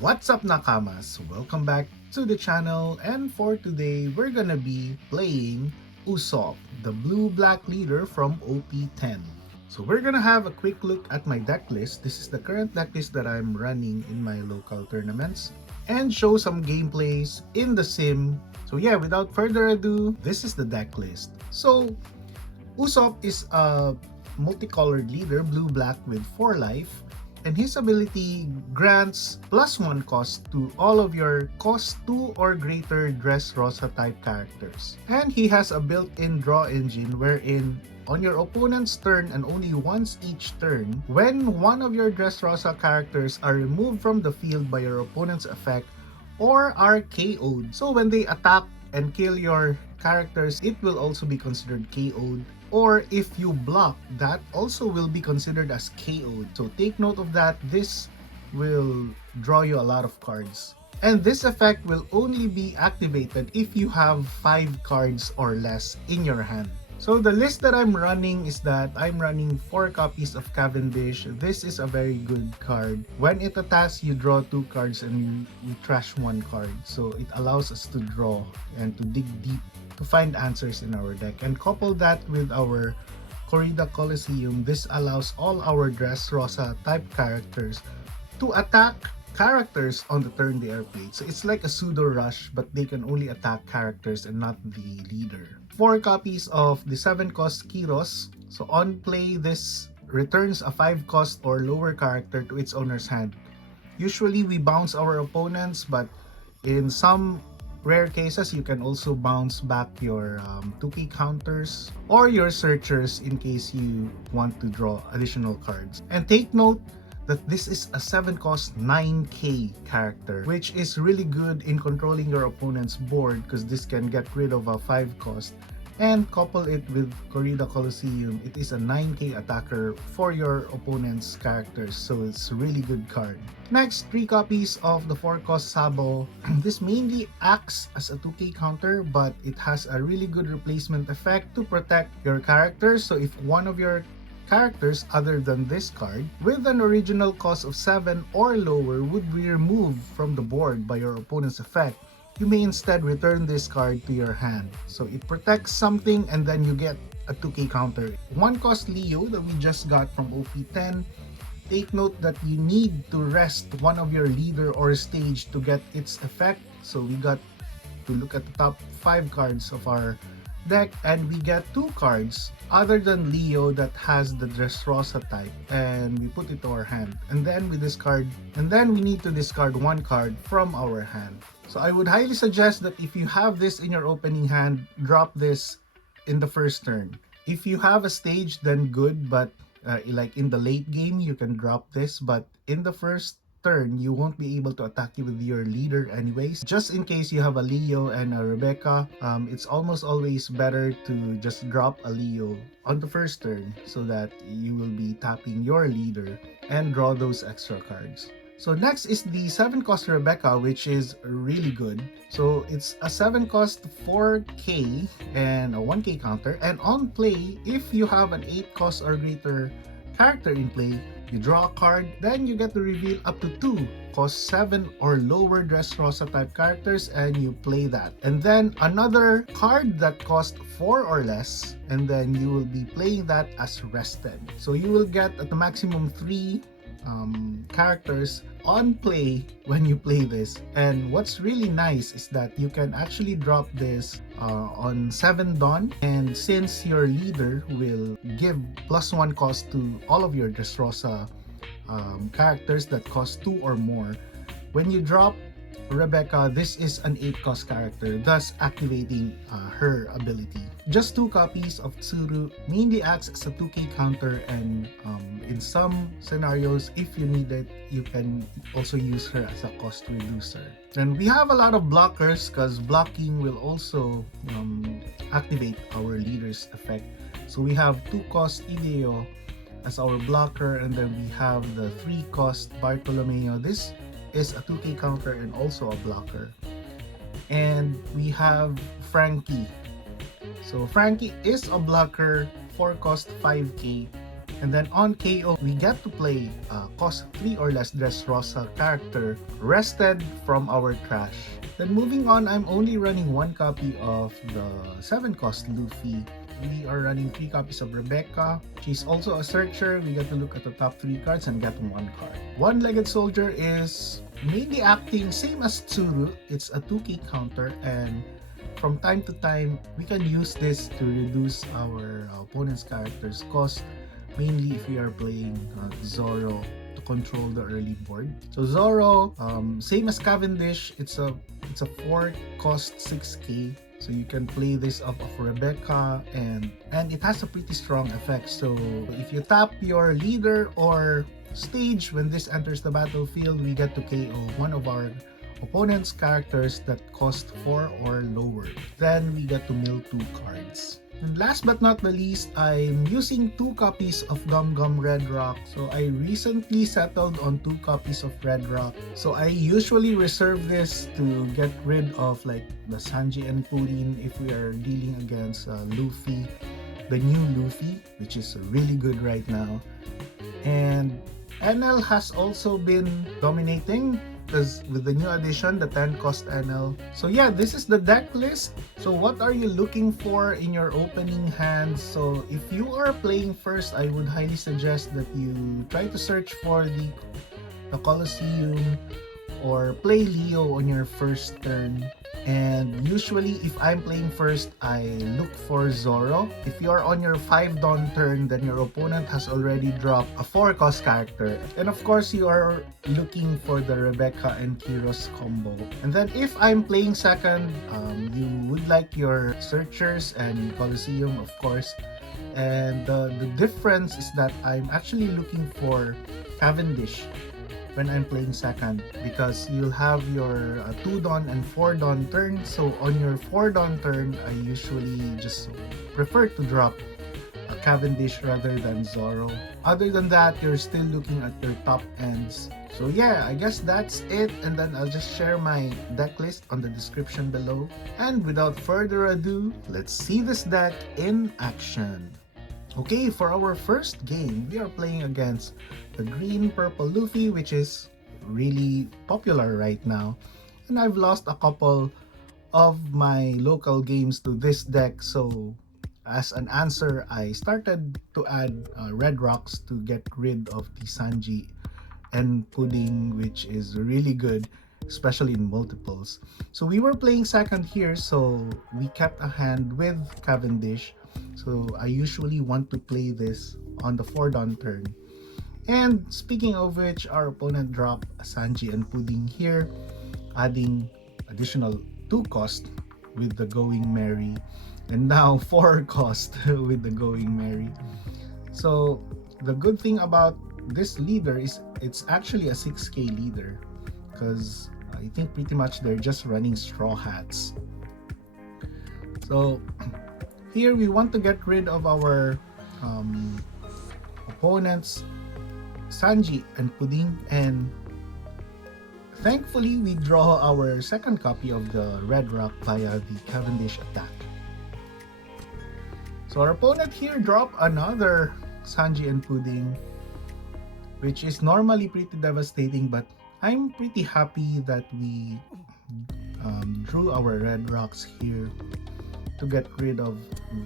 What's up Nakamas? Welcome back to the channel, and for today we're gonna be playing Usopp, the Blue Black leader from OP-10. So we're gonna have a quick look at my deck list. This is the current deck list that I'm running in my local tournaments, and show some gameplays in the sim. So yeah, without further ado, this is the deck list. So Usopp is a multicolored leader, blue-black with 4 life, and his ability grants +1 cost to all of your cost 2 or greater Dressrosa type characters. And he has a built-in draw engine wherein on your opponent's turn and only once each turn, when one of your Dressrosa characters are removed from the field by your opponent's effect or are KO'd. So when they attack and kill your characters, it will also be considered KO'd. Or if you block, that also will be considered as KO'd. So take note of that. This will draw you a lot of cards. And this effect will only be activated if you have 5 cards or less in your hand. So the list that I'm running is that I'm running 4 copies of Cavendish. This is a very good card. When it attacks, you draw 2 cards and you trash 1 card. So it allows us to draw and to dig deep to find answers in our deck. And couple that with our Corrida Coliseum, this allows all our Dressrosa type characters to attack characters on the turn they are played. So it's like a pseudo rush, but they can only attack characters and not the leader. 4 copies of the 7 cost Kiros. So on play, this returns a 5 cost or lower character to its owner's hand. Usually we bounce our opponents, but in some rare cases you can also bounce back your 2K counters or your searchers in case you want to draw additional cards. And take note that this is a 7 cost 9k character, which is really good in controlling your opponent's board because this can get rid of a 5 cost. And couple it with Corrida Coliseum, it is a 9k attacker for your opponent's characters, so it's a really good card. Next, 3 copies of the 4 cost Sabo. This mainly acts as a 2k counter, but it has a really good replacement effect to protect your characters. So if one of your characters other than this card with an original cost of 7 or lower would be removed from the board by your opponent's effect, you may instead return this card to your hand. So it protects something and then you get a 2k counter. 1 cost Leo that we just got from OP10. Take note that you need to rest one of your leader or stage to get its effect. So we got to look at the top 5 cards of our deck, and we get 2 cards other than Leo that has the Dressrosa type, and we put it to our hand, and then we discard, and then we need to discard 1 card from our hand. So I would highly suggest that if you have this in your opening hand, drop this in the first turn. If you have a stage, then good, but like in the late game you can drop this, but in the first turn you won't be able to attack you with your leader anyways. Just in case you have a Leo and a Rebecca, it's almost always better to just drop a Leo on the first turn so that you will be tapping your leader and draw those extra cards. So next is the 7 cost Rebecca, which is really good. So it's a 7 cost 4k and a 1k counter, and on play, if you have an 8 cost or greater character in play, you draw a card, then you get to reveal up to 2 cost 7 or lower Dressrosa type characters, and you play that. And then another card that cost 4 or less, and then you will be playing that as rested. So you will get at the maximum 3 characters on play when you play this. And what's really nice is that you can actually drop this on 7 Dawn, and since your leader will give +1 cost to all of your Dressrosa characters that cost 2 or more, when you drop Rebecca, this is an 8 cost character, thus activating her ability. Just 2 copies of Tsuru, mainly acts as a 2k counter, and in some scenarios, if you need it, you can also use her as a cost reducer. And we have a lot of blockers because blocking will also activate our leader's effect. So we have 2 cost Ideo as our blocker, and then we have the 3 cost Bartolomeo. This is a 2k counter and also a blocker. And we have Frankie. So Frankie is a blocker, 4 cost 5k, And then on KO, we get to play cost 3 or less Dressrosa character rested from our trash. Then moving on, I'm only running one copy of the 7 cost Luffy. We are running 3 copies of Rebecca. She's also a searcher. We get to look at the top 3 cards and get 1 card. One-legged soldier is mainly acting same as Tsuru. It's a 2k counter, and from time to time, we can use this to reduce our opponent's character's cost, mainly if we are playing Zoro to control the early board. So Zoro, same as Cavendish, it's a 4 cost 6k. So you can play this off of Rebecca, and it has a pretty strong effect. So if you tap your leader or stage when this enters the battlefield, we get to KO one of our opponent's characters that cost 4 or lower. Then we get to mill 2 cards. And last but not the least, I'm using 2 copies of Gum Gum Red Rock. So I recently settled on 2 copies of Red Rock. So I usually reserve this to get rid of like the Sanji and Purin if we are dealing against Luffy, the new Luffy, which is really good right now. And NL has also been dominating because with the new addition, the 10 cost NL. So yeah, this is the deck list. So what are you looking for in your opening hands? So if you are playing first, I would highly suggest that you try to search for the Colosseum or play Leo on your first turn. And usually if I'm playing first, I look for Zoro. If you're on your 5 dawn turn, then your opponent has already dropped a 4 cost character. And of course, you are looking for the Rebecca and Kiros combo. And then if I'm playing second, you would like your Searchers and Colosseum, of course. And the difference is that I'm actually looking for Cavendish when I'm playing second, because you'll have your 2 dawn and 4 dawn turn. So on your 4 dawn turn, I usually just prefer to drop a Cavendish rather than Zoro. Other than that, you're still looking at your top ends. So yeah, I guess that's it, and then I'll just share my deck list on the description below. And without further ado, let's see this deck in action. Okay, for our first game, we are playing against the green-purple Luffy, which is really popular right now. And I've lost a couple of my local games to this deck, so as an answer, I started to add red rocks to get rid of the Sanji and Pudding, which is really good, especially in multiples. So we were playing second here, so we kept a hand with Cavendish. So I usually want to play this on the 4 dawn turn. And speaking of which, our opponent dropped Sanji and Pudding here, adding additional 2 cost with the Going Merry, and now 4 cost with the Going Merry. So the good thing about this leader is it's actually a 6k leader, because I think pretty much they're just running Straw Hats. So here we want to get rid of our opponents Sanji and Pudding, and thankfully we draw our second copy of the Red Rock via the Cavendish attack. So our opponent here dropped another Sanji and Pudding, which is normally pretty devastating, but I'm pretty happy that we drew our Red Rocks here to get rid of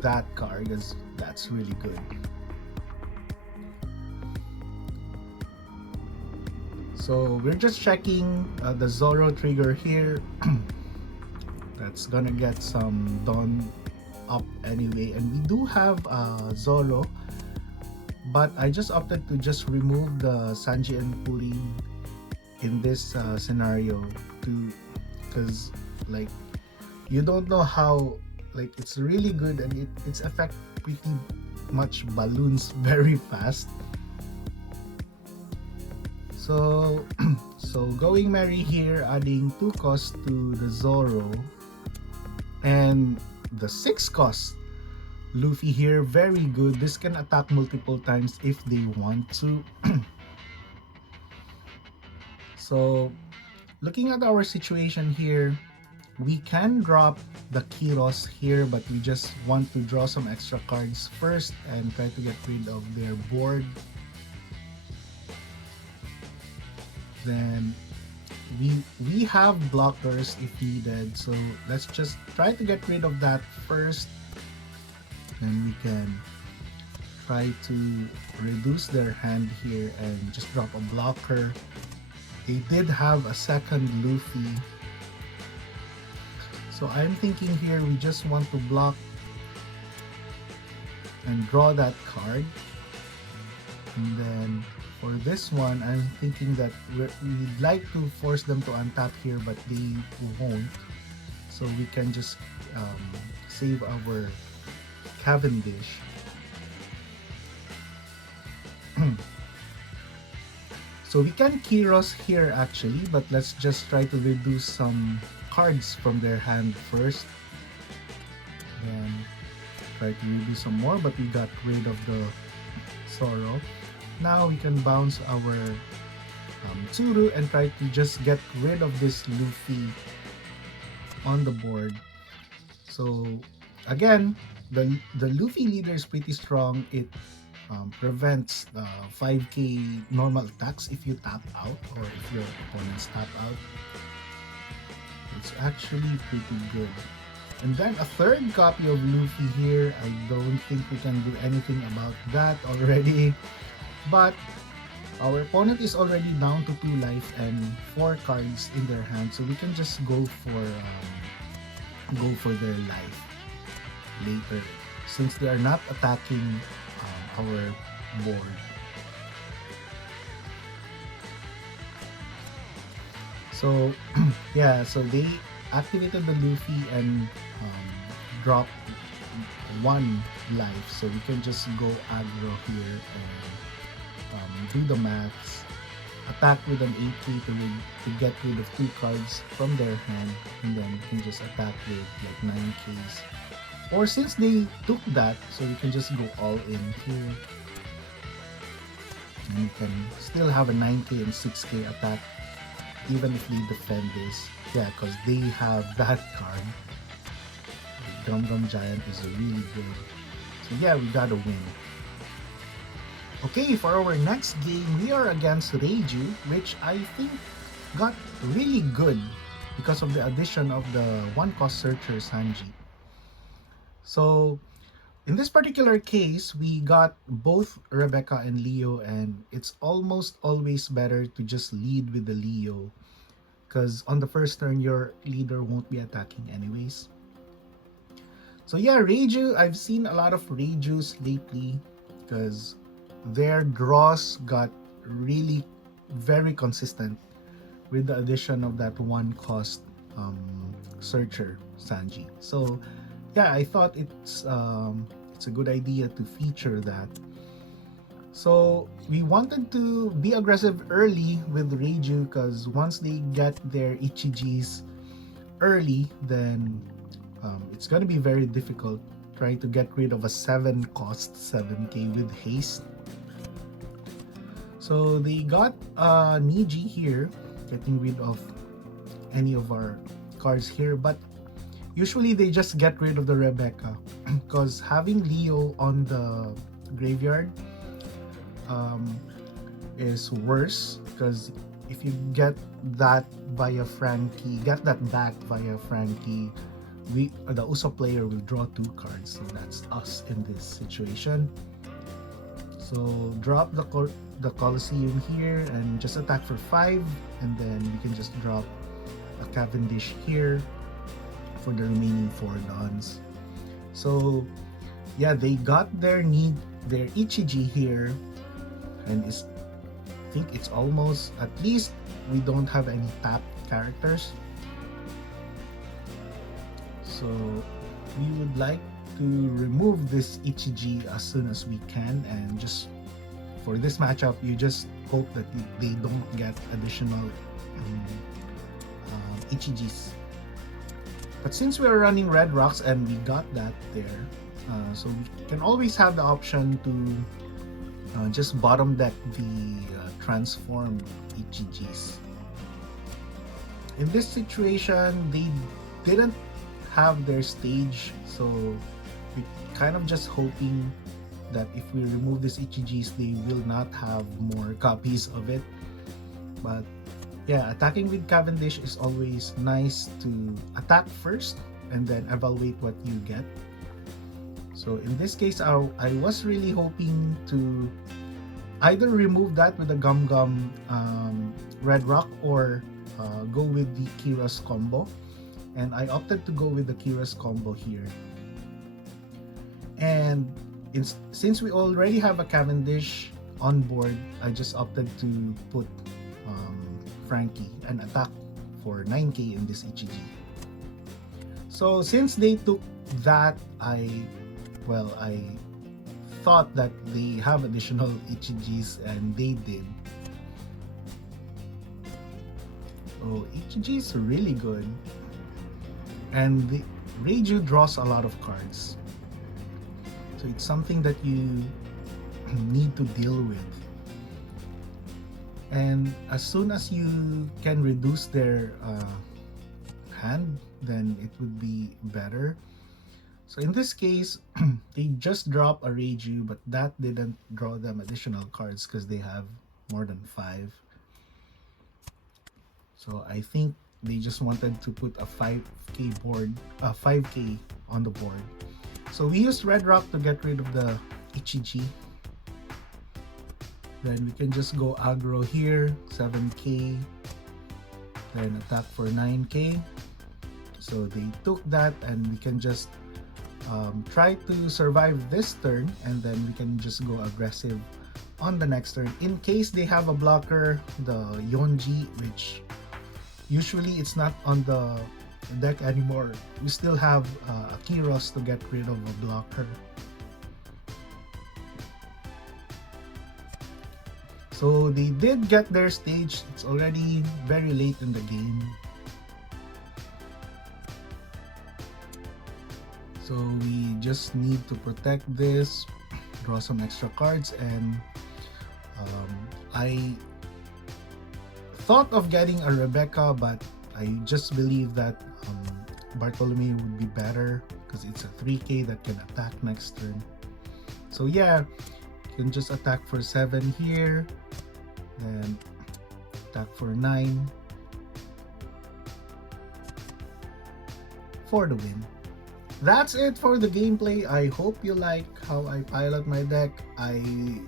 that card, because that's really good. So we're just checking the Zoro trigger here. That's gonna get some Dawn up anyway, and we do have Zoro, but I just opted to just remove the Sanji and Purin in this scenario because like you don't know how, like, it's really good, and its effect pretty much balloons very fast. So Going Merry here, adding 2 cost to the Zoro, and the 6 cost Luffy here, very good. This can attack multiple times if they want to. So looking at our situation here, We can drop the Kiros here, but we just want to draw some extra cards first and try to get rid of their board. Then we have blockers if needed, so let's just try to get rid of that first. Then we can try to reduce their hand here and just drop a blocker. They did have a second Luffy, so I'm thinking here we just want to block and draw that card. And then for this one, I'm thinking that we'd like to force them to untap here, but they won't. So we can just save our Cavendish. So we can Kiros here actually, but let's just try to reduce some cards from their hand first. Then try to reduce some more, but we got rid of the Sorrow. Now we can bounce our Tsuru and try to just get rid of this Luffy on the board. So again, the Luffy leader is pretty strong. It prevents 5k normal attacks if you tap out or if your opponents tap out. It's actually pretty good. And then a third copy of Luffy here. I don't think we can do anything about that already. But our opponent is already down to 2 life and 4 cards in their hand, so we can just go for their life later, since they are not attacking our board. So yeah, so they activated the Luffy and dropped 1 life, so we can just go aggro here and do the maths, attack with an 8k to get rid of 2 cards from their hand, and then we can just attack with like 9ks. Or since they took that, so we can just go all in here. And we can still have a 9k and 6k attack even if they defend this. Yeah, because they have that card. The Dum Dum Giant is really good. So yeah, we gotta win. Okay, for our next game, we are against Reiju, which I think got really good because of the addition of the 1-cost searcher Sanji. So in this particular case, we got both Rebecca and Leo, and it's almost always better to just lead with the Leo, because on the first turn, your leader won't be attacking anyways. So yeah, Reiju, I've seen a lot of Reijus lately because their draws got really very consistent with the addition of that 1-cost searcher Sanji. So yeah, I thought it's a good idea to feature that. So we wanted to be aggressive early with Reiju, because once they get their Ichijis early, then it's gonna be very difficult trying to get rid of a 7-cost 7k with haste. So they got Niji here, getting rid of any of our cards here, but usually they just get rid of the Rebecca because having Leo on the graveyard is worse, because if you get that via Frankie, get that back via Frankie, the Usopp player will draw 2 cards, so that's us in this situation. So drop the Colosseum here and just attack for 5, and then we can just drop a Cavendish here for the remaining 4 dons. So yeah, they got their Ichiji here, and I think it's almost, at least we don't have any tapped characters. So we would like to remove this Ichiji as soon as we can, and just for this matchup, you just hope that they don't get additional Ichijis. But since we are running Red Rocks and we got that there, so we can always have the option to just bottom deck the transformed Ichijis. In this situation, they didn't have their stage, so we kind of just hoping that if we remove these Ichijis, they will not have more copies of it. But yeah, attacking with Cavendish is always nice to attack first and then evaluate what you get. So in this case, I was really hoping to either remove that with the Gum Gum Red Rock or go with the Kira's combo. And I opted to go with the Kira's combo here. And since we already have a Cavendish on board, I just opted to put Frankie and attack for 9k in this Ichiji. So since they took that, I thought that they have additional Ichijis, and they did. Oh, Ichiji is really good, and the Reiju draws a lot of cards, so it's something that you need to deal with. And as soon as you can reduce their hand, then it would be better. So in this case, they just drop a Reiju, but that didn't draw them additional cards because they have more than 5. So I think they just wanted to put a 5k on the board. So we used Red Rock to get rid of the Ichiji. Then we can just go aggro here, 7k, then attack for 9k. So they took that, and we can just try to survive this turn, and then we can just go aggressive on the next turn. In case they have a blocker, the Yonji, which usually it's not on the deck anymore, we still have Akiros to get rid of a blocker. So they did get their stage. It's already very late in the game. So we just need to protect this, draw some extra cards, and I thought of getting a Rebecca, but I just believe that Bartolome would be better because it's a 3k that can attack next turn. So yeah, you can just attack for 7 here, then attack for 9 for the win. That's it for the gameplay. I hope you like how I pilot my deck. I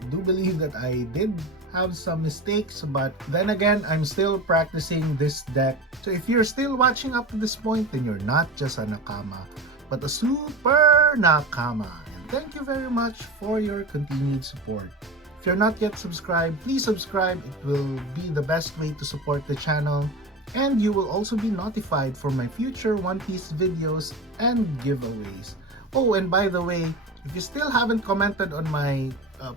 do believe that I did have some mistakes, but then again, I'm still practicing this deck. So if you're still watching up to this point, then you're not just a nakama, but a super nakama. And thank you very much for your continued support. If you're not yet subscribed, please subscribe. It will be the best way to support the channel. And you will also be notified for my future One Piece videos and giveaways. Oh, and by the way, if you still haven't commented on my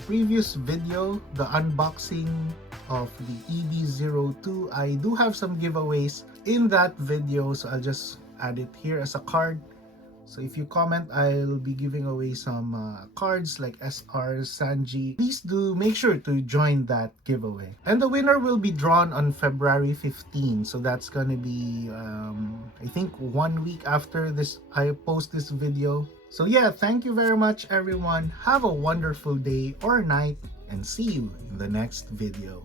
previous video, the unboxing of the EB02, I do have some giveaways in that video, so I'll just add it here as a card. So if you comment, I'll be giving away some cards like SR, Sanji. Please do make sure to join that giveaway. And the winner will be drawn on February 15. So that's gonna be, I think 1 week after this I post this video. So yeah, thank you very much everyone. Have a wonderful day or night, and see you in the next video.